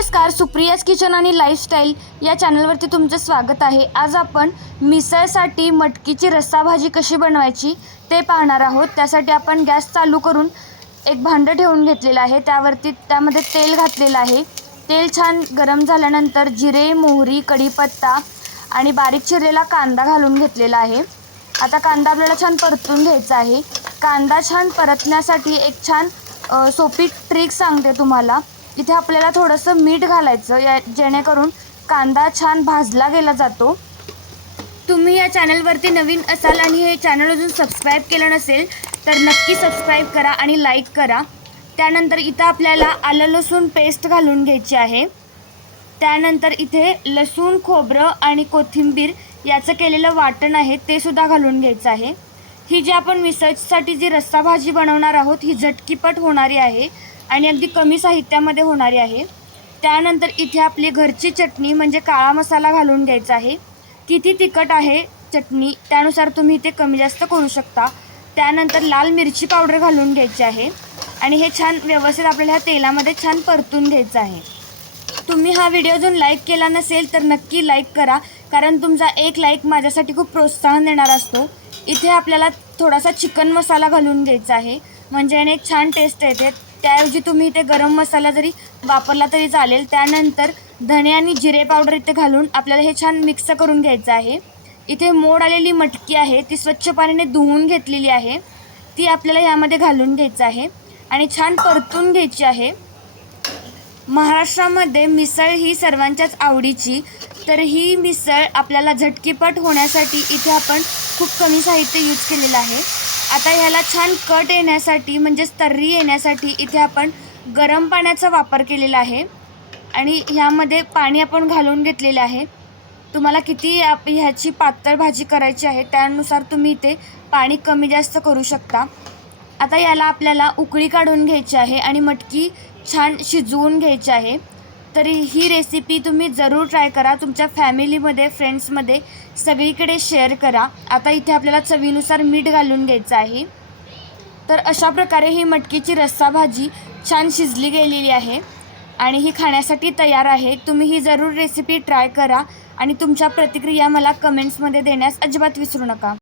नमस्कार सुप्रियाज किचन आणि लाईफस्टाईल या चॅनलवरती तुमचं स्वागत आहे. आज आपण मिसळसाठी मटकीची रस्साभाजी कशी बनवायची ते पाहणार आहोत. त्यासाठी आपण गॅस चालू करून एक भांडं ठेवून घेतलेलं आहे. त्यावरती त्यामध्ये तेल घातलेलं आहे. तेल छान गरम झाल्यानंतर जिरे मोहरी कढीपत्ता आणि बारीक चिरलेला कांदा घालून घेतलेला आहे. आता कांदा आपल्याला छान परतून घ्यायचा आहे. कांदा छान परतण्यासाठी एक छान सोपी ट्रिक सांगते तुम्हाला. इथे आपल्याला थोडंसं मीठ घालायचं या जेणेकरून कांदा छान भाजला गेला जातो. तुम्ही या चॅनलवरती नवीन असाल आणि हे चॅनल अजून सबस्क्राईब केलं नसेल तर नक्की सबस्क्राईब करा आणि लाईक करा. त्यानंतर इथं आपल्याला आलं लसूण पेस्ट घालून घ्यायची आहे. त्यानंतर इथे लसूण खोबरं आणि कोथिंबीर याचं केलेलं वाटण आहे ते सुद्धा घालून घ्यायचं आहे. ही जी आपण मिसळसाठी जी रस्सा भाजी बनवणार आहोत ही झटकीपट होणारी आहे. आणि अगदी कमी साहित्यामध्ये होणारी आहे. त्यानंतर इथे आपली घरची चटणी म्हणजे काळा मसाला घालून घ्यायचा आहे. किती तिखट आहे चटणी त्यानुसार तुम्ही ते कमी जास्त करू शकता. त्यानंतर लाल मिरची पावडर घालून घ्यायची आहे. आणि हे छान व्यवस्थित आपल्याला ह्या तेलामध्ये छान परतून घ्यायचं आहे. तुम्ही हा व्हिडिओ अजून लाईक केला नसेल तर नक्की लाईक करा कारण तुमचा एक लाईक माझ्यासाठी खूप प्रोत्साहन देणारा असतो. इथे आपल्याला थोडासा चिकन मसाला घालून घ्यायचा आहे. म्हणजे याने एक छान टेस्ट येते. त्याऐवजी तुम्ही इथे गरम मसाला जरी वापरला तरी चालेल. त्यानंतर धणे आणि जिरे पावडर इथे घालून आपल्याला हे छान मिक्स करून घ्यायचं आहे. इथे मोड आलेली मटकी आहे ती स्वच्छ पाण्याने धुवून घेतलेली आहे. ती आपल्याला यामध्ये घालून घ्यायचं आहे आणि छान परतून घ्यायची आहे. महाराष्ट्रामध्ये मिसळ ही सर्वांच्याच आवडीची तर ही मिसळ आपल्याला झटकीपट होण्यासाठी इथे आपण खूप कमी साहित्य यूज केलेलं आहे. आता ह्याला छान कट येण्यासाठी म्हणजेच तर्री येण्यासाठी इथे आपण गरम पाण्याचा वापर केलेला आहे. आणि ह्यामध्ये पाणी आपण घालून घेतलेलं आहे. तुम्हाला किती आप ह्याची पातळ भाजी करायची आहे त्यानुसार तुम्ही इथे पाणी कमी जास्त करू शकता. आता याला आपल्याला उकळी काढून घ्यायची आहे आणि मटकी छान शिजवून घ्यायची आहे. तर ही रेसिपी तुम्ही जरूर ट्राय करा. तुमच्या फॅमिलीमध्ये फ्रेंड्समध्ये सगळीकडे शेअर करा. आता इथे आपल्याला चवीनुसार मीठ घालून घ्यायचं आहे. तर अशा प्रकारे ही मटकीची रस्सा भाजी छान शिजली गेलेली आहे. आणि ही खाण्यासाठी तयार आहे. तुम्ही ही जरूर रेसिपी ट्राय करा. आणि तुमच्या प्रतिक्रिया मला कमेंट्समध्ये देण्यास अजिबात विसरू नका.